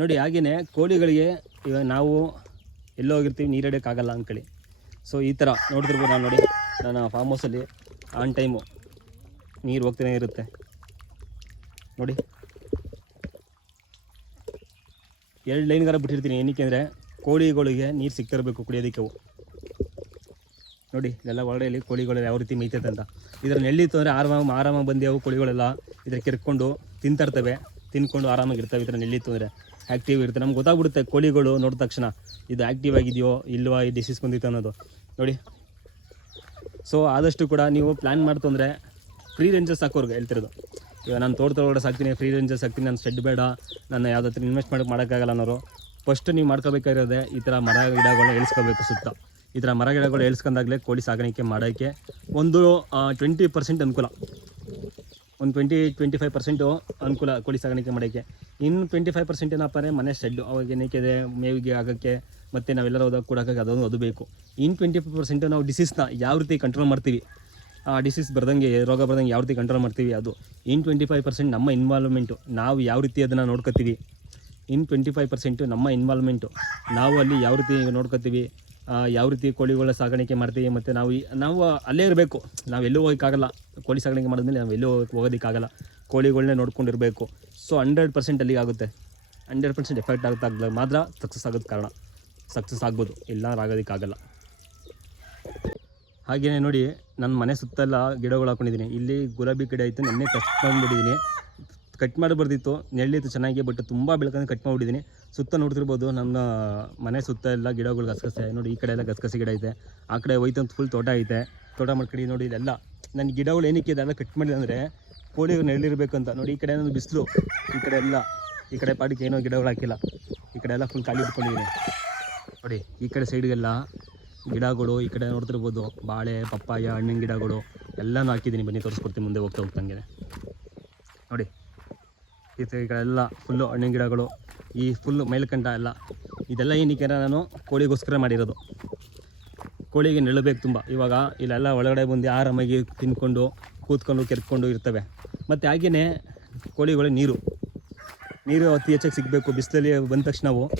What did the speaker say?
ನೋಡಿ ಹಾಗೆಯೇ ಕೋಳಿಗಳಿಗೆ ಇವಾಗ ನಾವು ಎಲ್ಲೋ ಹೋಗಿರ್ತೀವಿ, ನೀರು ಹಿಡಿಯೋಕ್ಕಾಗಲ್ಲ ಅಂದ್ಕೊಳ್ಳಿ. ಸೊ ಈ ಥರ ನೋಡ್ತಿರ್ಬೋದು ನಾನು ನೋಡಿ. ನನ್ನ ಫಾರ್ಮ್ ಹೌಸಲ್ಲಿ ಆನ್ ಟೈಮು ನೀರು ಹೋಗ್ತಾನೆ ಇರುತ್ತೆ. ನೋಡಿ. ಎರಡು ಲೈನ್ಗಾರ ಬಿಟ್ಟಿರ್ತೀನಿ. ಏನಕ್ಕೆ ಅಂದರೆ ಕೋಳಿಗಳಿಗೆ ನೀರು ಸಿಕ್ತಿರಬೇಕು ಕುಡಿಯೋದಕ್ಕೆ. ನೋಡಿ ಇದೆಲ್ಲ ಒಳಗಡೆಯಲ್ಲಿ ಕೋಳಿಗಳು ಯಾವ ರೀತಿ ಮೇಯ್ತೈತೆ ಅಂತ. ಇದರ ನೆಳ್ಳಿತ್ತು ಅಂದರೆ ಆರಾಮ ಆರಾಮಾಗಿ ಬಂದು ಕೋಳಿಗಳೆಲ್ಲ. ಇದ್ರ ಕೆರ್ಕೊಂಡು ತಿಂತಾರ್ತವೆ ತಿನ್ಕೊಂಡು ಆರಾಮಾಗಿರ್ತವೆ ಇದರ ನೆಳ್ಳಿತ್ತು ಅಂದರೆ. ಆ್ಯಕ್ಟಿವ್ ಇರುತ್ತೆ. ನಮ್ಗೆ ಗೊತ್ತಾಗ್ಬಿಡುತ್ತೆ ಕೋಳಿಗಳು ನೋಡಿದ ತಕ್ಷಣ ಇದು ಆ್ಯಕ್ಟಿವ್ ಆಗಿದೆಯೋ ಇಲ್ವಾ ಈ ಡಿಸೀಸ್ ಬಂದಿತ್ತು ಅನ್ನೋದು. ನೋಡಿ. ಸೊ ಆದಷ್ಟು ಕೂಡ ನೀವು ಪ್ಲ್ಯಾನ್ ಮಾಡ್ತು ಅಂದರೆ ಫ್ರೀ ರೇಂಜಸ್ ಸಾಕೋರ್ಗೆ ಹೇಳ್ತಿರೋದು. ಇವಾಗ ನಾನು ತೋಟದೊಳಗಡೆ ಸಾಕ್ತೀನಿ ಫ್ರೀ ರೇಂಜಸ್ ಹಾಕ್ತೀನಿ ನಾನು ಶೆಡ್ ಬೇಡ ನಾನು ಯಾವುದತ್ರ ಇನ್ವೆಸ್ಟ್ ಮಾಡೋಕೆ ಮಾಡೋಕ್ಕಾಗಲ್ಲ ಅನ್ನೋರು. ಫಸ್ಟ್ ನೀವು ಮಾಡ್ಕೋಬೇಕಾಗಿರೋದೆ ಈ ಥರ ಮರ ಗಿಡಗಳನ್ನ ಎಳ್ಸ್ಕೋಬೇಕು ಸುತ್ತ. ಈ ಥರ ಮರ ಗಿಡಗಳು ಎಳ್ಸ್ಕೊಂಡಾಗಲೇ ಕೋಳಿ ಸಾಗಾಣಿಕೆ ಮಾಡೋಕ್ಕೆ ಒಂದು ಟ್ವೆಂಟಿ ಪರ್ಸೆಂಟ್ ಅನುಕೂಲ. ಒಂದು ಟ್ವೆಂಟಿ ಟ್ವೆಂಟಿ ಫೈವ್ ಪರ್ಸೆಂಟು ಅನುಕೂಲ ಕೋಳಿ ಸಾಗಾಣಿಕೆ ಮಾಡೋಕ್ಕೆ. ಇನ್ನು ಟ್ವೆಂಟಿ ಫೈವ್ ಪರ್ಸೆಂಟ್ ಏನಪ್ಪ ಅಂದರೆ ಮನೆ ಶೆಡ್ಡು ಅವಾಗ ಏನಕ್ಕೆ ಮೇವಿಗೆ ಆಗೋಕ್ಕೆ, ಮತ್ತು ನಾವೆಲ್ಲರೂ ಹೋದಾಗ ಕೊಡೋಕ್ಕೆ ಅದೊಂದು ಅದು ಬೇಕು. ಇನ್ನು ಟ್ವೆಂಟಿ ಫೈವ್ ಪರ್ಸೆಂಟು ನಾವು ಡಿಸೀಸ್ನ ಯಾವ ರೀತಿ ಕಂಟ್ರೋಲ್ ಮಾಡ್ತೀವಿ? ಆ ಡಿಸೀಸ್ ಬರ್ದಂಗೆ, ರೋಗ ಬರ್ದಂಗೆ ಯಾವ ರೀತಿ ಕಂಟ್ರೋಲ್ ಮಾಡ್ತೀವಿ ಅದು? ಇನ್ನು ಟ್ವೆಂಟಿ ಫೈವ್ ಪರ್ಸೆಂಟ್ ನಮ್ಮ ಇನ್ವಾಲ್ವ್ಮೆಂಟು ನಾವು ಯಾವ ರೀತಿ ಅದನ್ನು ನೋಡ್ಕೋತೀವಿ? ಇನ್ನು ಟ್ವೆಂಟಿ ಫೈವ್ ಪರ್ಸೆಂಟು ನಮ್ಮ ಇನ್ವಾಲ್ವ್ಮೆಂಟು ನಾವು ಅಲ್ಲಿ ಯಾವ ರೀತಿ ನೋಡ್ಕೋತೀವಿ? ಯಾವ ರೀತಿ ಕೋಳಿಗಳ ಸಾಗಾಣಿಕೆ ಮಾಡ್ತೀವಿ ಮತ್ತು ನಾವು ನಾವು ಅಲ್ಲೇ ಇರಬೇಕು. ನಾವು ಎಲ್ಲೂ ಹೋಗೋಕ್ಕಾಗಲ್ಲ. ಕೋಳಿ ಸಾಗಾಣಿಕೆ ಮಾಡಿದ್ಮೇಲೆ ನಾವು ಎಲ್ಲೂ ಹೋಗೋದಕ್ಕಾಗಲ್ಲ. ಕೋಳಿಗಳನ್ನೇ ನೋಡ್ಕೊಂಡಿರಬೇಕು. ಸೊ ಹಂಡ್ರೆಡ್ ಪರ್ಸೆಂಟ್ ಅಲ್ಲಿಗೆ ಆಗುತ್ತೆ. ಹಂಡ್ರೆಡ್ ಪರ್ಸೆಂಟ್ ಎಫೆಕ್ಟ್ ಆಗುತ್ತೆ ಮಾತ್ರ ಸಕ್ಸಸ್ ಆಗೋದು ಕಾರಣ. ಸಕ್ಸಸ್ ಆಗ್ಬೋದು. ಇಲ್ಲ ಆಗೋದಕ್ಕಾಗಲ್ಲ. ಹಾಗೆಯೇ ನೋಡಿ ನನ್ನ ಮನೆ ಸುತ್ತೆಲ್ಲ ಗಿಡಗಳು ಹಾಕೊಂಡಿದ್ದೀನಿ ಇಲ್ಲಿ ಗುಲಾಬಿ ಗಿಡ ಐತೆ, ನೆನ್ನೆ ಕಷ್ಟ ಮಾಡಿಬಿಟ್ಟಿದ್ದೀನಿ ಕಟ್ ಮಾಡಿ ಬರ್ದಿತ್ತು. ನೆಳ್ಳಿತ್ತು ಚೆನ್ನಾಗಿ ಬಟ್ ತುಂಬ ಬೆಳಕನ್ನು ಕಟ್ ಮಾಡಿಬಿಟ್ಟಿದ್ದೀನಿ ಸುತ್ತ ನೋಡ್ತಿರ್ಬೋದು, ನಮ್ಮ ಮನೆ ಸುತ್ತ ಎಲ್ಲ ಗಿಡಗಳು ಗಸಗಸೆ, ನೋಡಿ ಈ ಕಡೆ ಎಲ್ಲ ಗಸಗಸೆ ಗಿಡ ಐತೆ, ಆ ಕಡೆ ಹೋಯ್ತಂತ ಫುಲ್ ತೋಟ ಐತೆ. ತೋಟ ಮಾಡ್ಕಡಿ, ನೋಡಿ ಇದೆಲ್ಲ. ನನ್ನ ಗಿಡಗಳು ಏನಕ್ಕೆ ಇದೆಲ್ಲ ಕಟ್ ಮಾಡಿದೆ ಅಂದರೆ ಕೋಳಿಗಳು ನೋಡಿ ಈ ಕಡೆ ಏನೋ ಬಿಸಿಲು, ಈ ಕಡೆ ಎಲ್ಲ, ಈ ಕಡೆ ಪಾಡಿಗೆ ಏನೋ ಗಿಡಗಳು ಹಾಕಿಲ್ಲ. ಈ ಕಡೆ ಎಲ್ಲ ಫುಲ್ ಖಾಲಿ ಇಟ್ಕೊಂಡಿದ್ದೀನಿ ನೋಡಿ, ಈ ಕಡೆ ಸೈಡ್ಗೆಲ್ಲ ಗಿಡಗಳು, ಈ ಕಡೆ ನೋಡ್ತಿರ್ಬೋದು, ಬಾಳೆ, ಪಪ್ಪಾಯ, ಹಣ್ಣಿನ ಗಿಡಗಳು ಎಲ್ಲನೂ ಹಾಕಿದ್ದೀನಿ ಬನ್ನಿ ತೋರಿಸ್ಕೊಡ್ತೀನಿ, ಮುಂದೆ ಹೋಗ್ತಾ ಹೋಗ್ತಂಗೆ ನೋಡಿ. ಈ ತ- ಈ ಕಡೆ ಫುಲ್ಲು ಹಣ್ಣಿನ ಗಿಡಗಳು, ಈ ಫುಲ್ಲು ಮೈಲಕಂಡ ಎಲ್ಲ. ಇದೆಲ್ಲ ಏನಕ್ಕೆ ನಾನು ಕೋಳಿಗೋಸ್ಕರ ಮಾಡಿರೋದು. ಕೋಳಿಗೆ ನೆಳಬೇಕು ತುಂಬ. ಇವಾಗ ಇಲ್ಲೆಲ್ಲ ಒಳಗಡೆ ಬಂದು ಆರಾಮಾಗಿ ತಿನ್ಕೊಂಡು, ಕೂತ್ಕೊಂಡು, ಕೆರ್ಕೊಂಡು ಇರ್ತವೆ. ಮತ್ತು ಹಾಗೆಯೇ ಕೋಳಿಗಳು ನೀರು. ನೀರು ಅತಿ ಹೆಚ್ಚಾಗಿ ಸಿಗಬೇಕು. ಬಿಸಿಲಲ್ಲಿ ಬಂದ ತಕ್ಷಣವು